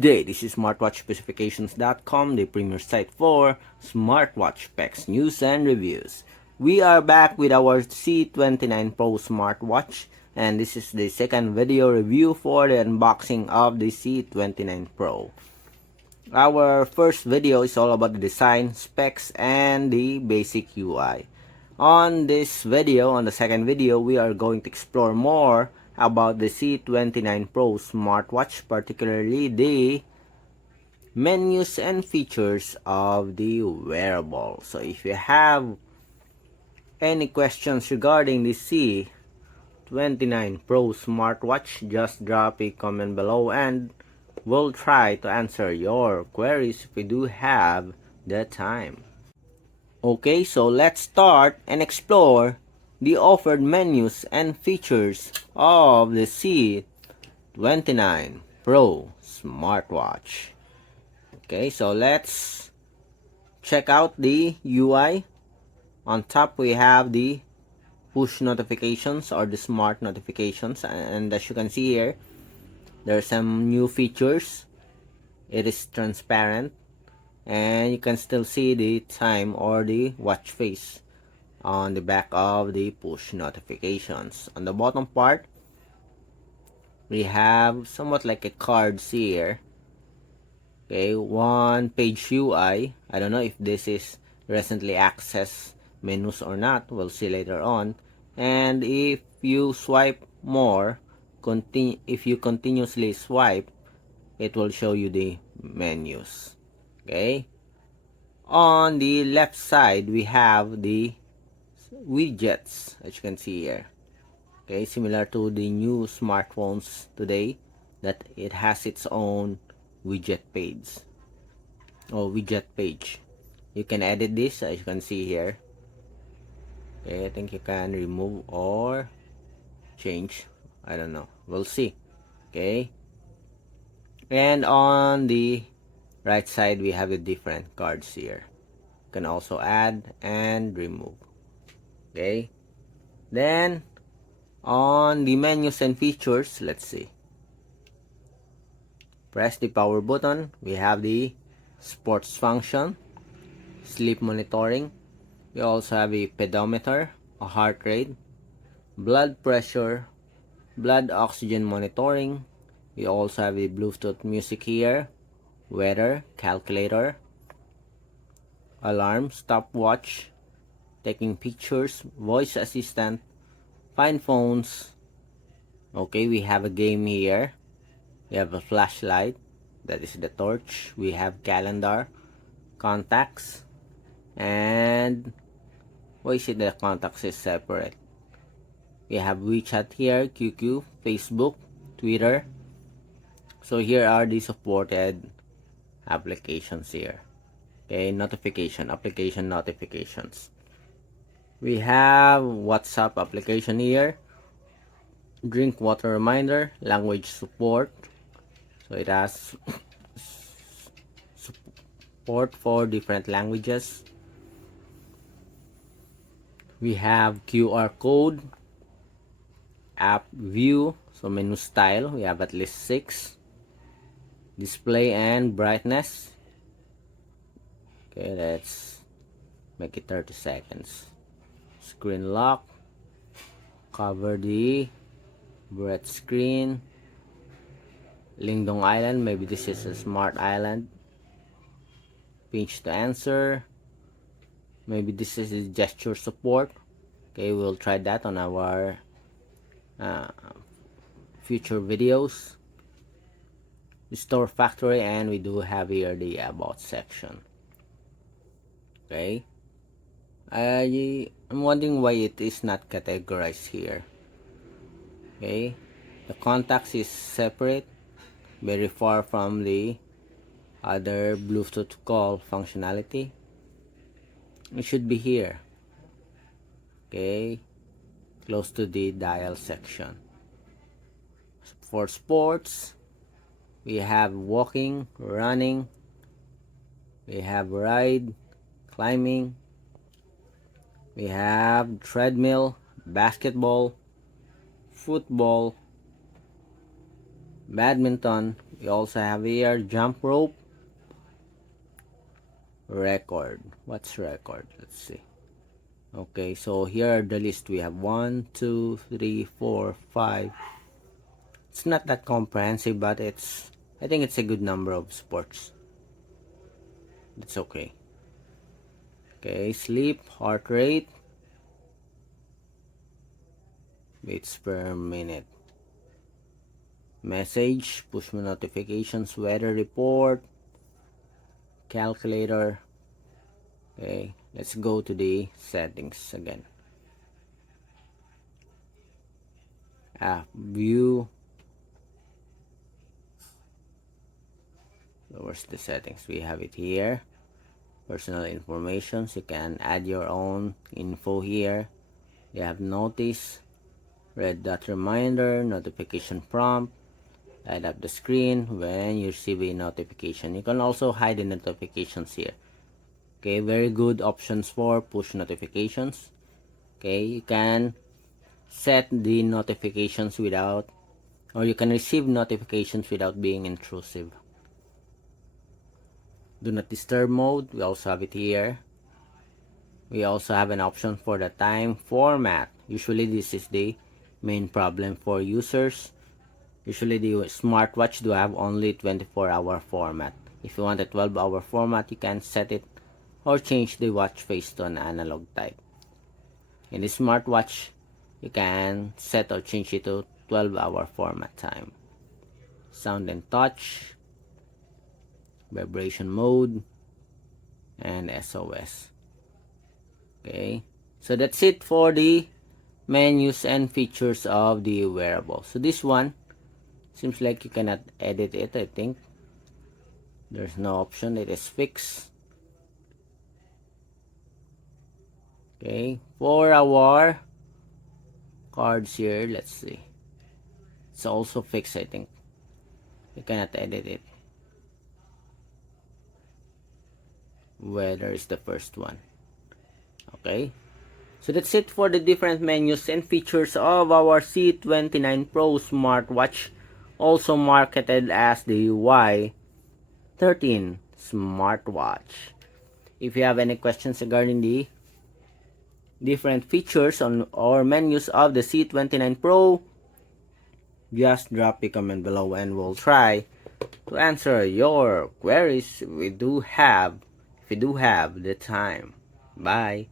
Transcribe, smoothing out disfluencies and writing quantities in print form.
Good day, this is smartwatchspecifications.com, the premier site for smartwatch specs, news, and reviews. We are back with our C29 Pro Smartwatch, and this is the second video review for the unboxing of the C29 Pro. Our first video is all about the design, specs, and the basic UI. On this video, on the second video, we are going to explore more about the C29 Pro Smartwatch, particularly the menus and features of the wearable. So if you have any questions regarding the C29 Pro Smartwatch, just drop a comment below and we'll try to answer your queries if we do have the time. Okay, so let's start and explore the offered menus and features of the C29 Pro Smartwatch. Okay, so let's check out the UI. On top we have the push notifications or the smart notifications, and as you can see here, there are some new features. It is transparent and you can still see the time or the watch face on the back of the push notifications. On the bottom part, we have somewhat like a cards here. Okay, one page UI. I don't know if this is recently accessed menus or not. We'll see later on. And if you swipe more, if you continuously swipe, it will show you the menus. Okay, on the left side we have the widgets, as you can see here. Okay, similar to the new smartphones today, that it has its own widget page. You can edit this, as you can see here. Okay, I think you can remove or change. I don't know. We'll see. Okay, and on the right side we have the different cards here. You can also add and remove. Okay, then on the menus and features, let's see. Press the power button. We have the sports function, sleep monitoring. We also have a pedometer, a heart rate, blood pressure, blood oxygen monitoring. We also have a Bluetooth music here, weather, calculator, alarm, stopwatch, taking pictures, voice assistant, find phones. Okay, we have a game here. We have a flashlight, that is the torch. We have calendar, contacts, and why is it the contacts is separate? We have WeChat here, QQ, Facebook, Twitter. So here are the supported applications here. Okay, application notifications. We have WhatsApp application here, drink water reminder, language support. So it has support for different languages. We have QR code, app view, so menu style, we have at least 6. Display and brightness. Okay, let's make it 30 seconds. Screen lock, cover the breath screen. Lingdong Island, maybe this is a smart island. Pinch to answer. Maybe this is a gesture support. Okay, we'll try that on our future videos. Restore factory, and we do have here the about section. Okay, I'm wondering why it is not categorized here. Okay, the contacts is separate, very far from the other Bluetooth call functionality. It should be here. Okay, close to the dial section. For sports, we have walking, running, we have ride, climbing, we have treadmill, basketball, football, badminton. We also have here jump rope, record. What's record? Let's see. Okay, so here are the list. We have 1, 2, 3, 4, 5. It's not that comprehensive, but I think it's a good number of sports. It's okay. Okay, sleep, heart rate, beats per minute. Message, push notifications, weather report, calculator. Okay, let's go to the settings again. View. Where's the settings? We have it here. Personal information. You can add your own info here. You have notice, red dot reminder, notification prompt, light up the screen when you receive a notification. You can also hide the notifications here. Okay, very good options for push notifications. Okay, you can set the notifications without, or you can receive notifications without being intrusive. Do not disturb mode, we also have it here. We also have an option for the time format. Usually this is the main problem for users. Usually the smartwatch do have only 24-hour format. If you want a 12-hour format, you can set it or change the watch face to an analog type. In the smartwatch, you can set or change it to 12-hour format time. Sound and touch, vibration mode, and SOS. Okay, so that's it for the menus and features of the wearable. So this one seems like you cannot edit it. I think there's no option. It is fixed. Okay, for our cards here, let's see, it's also fixed. I think you cannot edit it. Weather is the first one. Okay, so that's it for the different menus and features of our C29 Pro Smartwatch, also marketed as the Y13 Smartwatch. If you have any questions regarding the different features on or menus of the C29 Pro, just drop a comment below and we'll try to answer your queries if we do have the time. Bye.